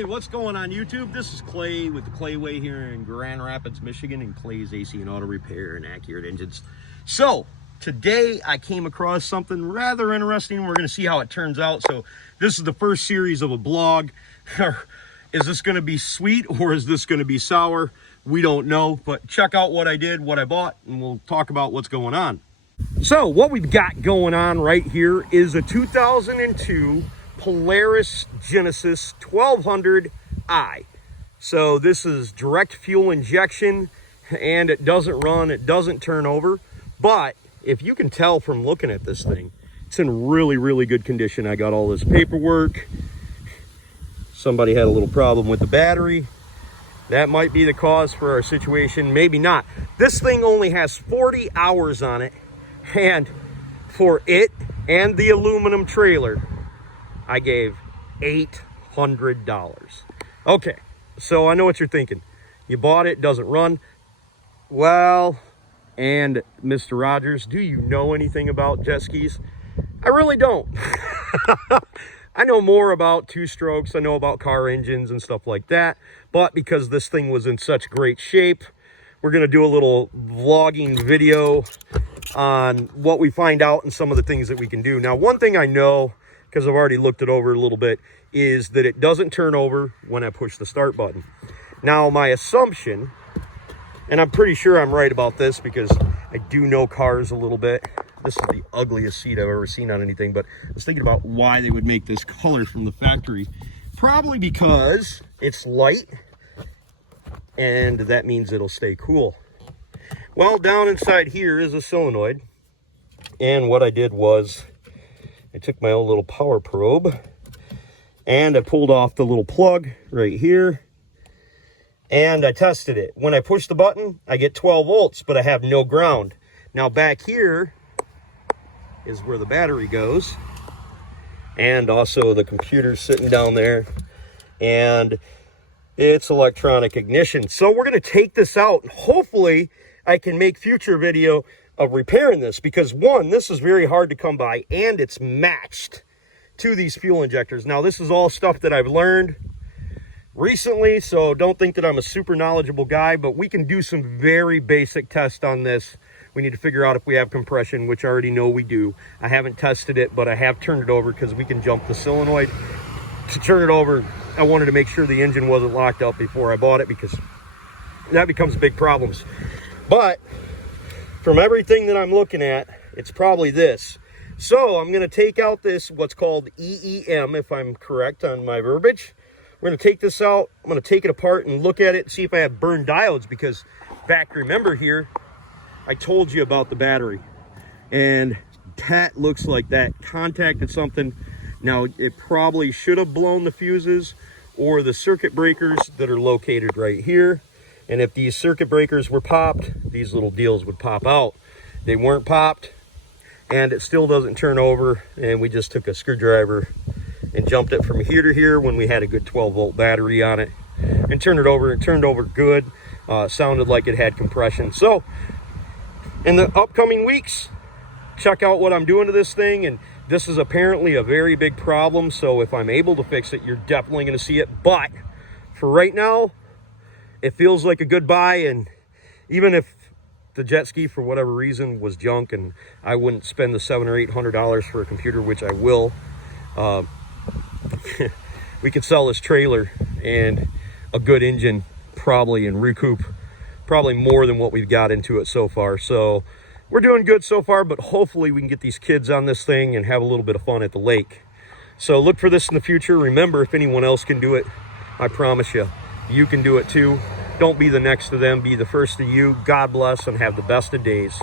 Hey, what's going on YouTube? This is Clay with the Clay Way here in Grand Rapids, Michigan, and Clay's AC and Auto Repair and Accurate Engines. So today I came across something rather interesting. We're going to see how it turns out. So this is the first series of a blog. Is this going to be sweet or is this going to be sour? We don't know, but check out what I did, what I bought, and we'll talk about what's going on. So what we've got going on right here is a 2002 Polaris Genesis 1200i. So this is direct fuel injection, and it doesn't run, it doesn't turn over. But if you can tell from looking at this thing, it's in really good condition. I got all this paperwork. Somebody had a little problem with the battery. That might be the cause for our situation, maybe not. This thing only has 40 hours on it, and for it and the aluminum trailer, I gave $800. Okay, so I know what you're thinking. You bought it, doesn't run. Well, and Mr. Rogers, do you know anything about jet skis? I really don't. I know more about two-strokes. I know about car engines and stuff like that. But because this thing was in such great shape, we're going to do a little vlogging video on what we find out and some of the things that we can do. Now, one thing I know, because I've already looked it over a little bit, is that it doesn't turn over when I push the start button. Now, my assumption, and I'm pretty sure I'm right about this because I do know cars a little bit. This is the ugliest seat I've ever seen on anything, but I was thinking about why they would make this color from the factory. Probably because it's light, and that means it'll stay cool. Well, down inside here is a solenoid, and what I did was I took my own little power probe and I pulled off the little plug right here and I tested it. When I push the button, I get 12 volts, but I have no ground. Now back here is where the battery goes, and also the computer's sitting down there, and it's electronic ignition. So we're going to take this out, and hopefully I can make future video of repairing this, because one, this is very hard to come by, and it's matched to these fuel injectors. Now, this is all stuff that I've learned recently, so don't think that I'm a super knowledgeable guy, but we can do some very basic tests on this. We need to figure out if we have compression, which I already know we do. I haven't tested it, but I have turned it over because we can jump the solenoid. To turn it over, I wanted to make sure the engine wasn't locked up before I bought it, because that becomes big problems. But from everything that I'm looking at, it's probably this. So I'm going to take out this, what's called EEM, if I'm correct on my verbiage. We're going to take this out. I'm going to take it apart and look at it, see if I have burned diodes, because back, remember here, I told you about the battery. And that looks like that contacted something. Now, it probably should have blown the fuses or the circuit breakers that are located right here. And if these circuit breakers were popped, these little deals would pop out. They weren't popped, and it still doesn't turn over. And we just took a screwdriver and jumped it from here to here when we had a good 12-volt battery on it, and turned it over. It turned over good. Sounded like it had compression. So in the upcoming weeks, check out what I'm doing to this thing. And this is apparently a very big problem. So if I'm able to fix it, you're definitely going to see it. But for right now, it feels like a good buy. And even if the jet ski, for whatever reason, was junk and I wouldn't spend the $700 or $800 for a computer, which I will, we could sell this trailer and a good engine probably and recoup probably more than what we've got into it so far. So we're doing good so far, but hopefully we can get these kids on this thing and have a little bit of fun at the lake. So look for this in the future. Remember, if anyone else can do it, I promise you, you can do it too. Don't be the next to them, be the first to you. God bless, and have the best of days.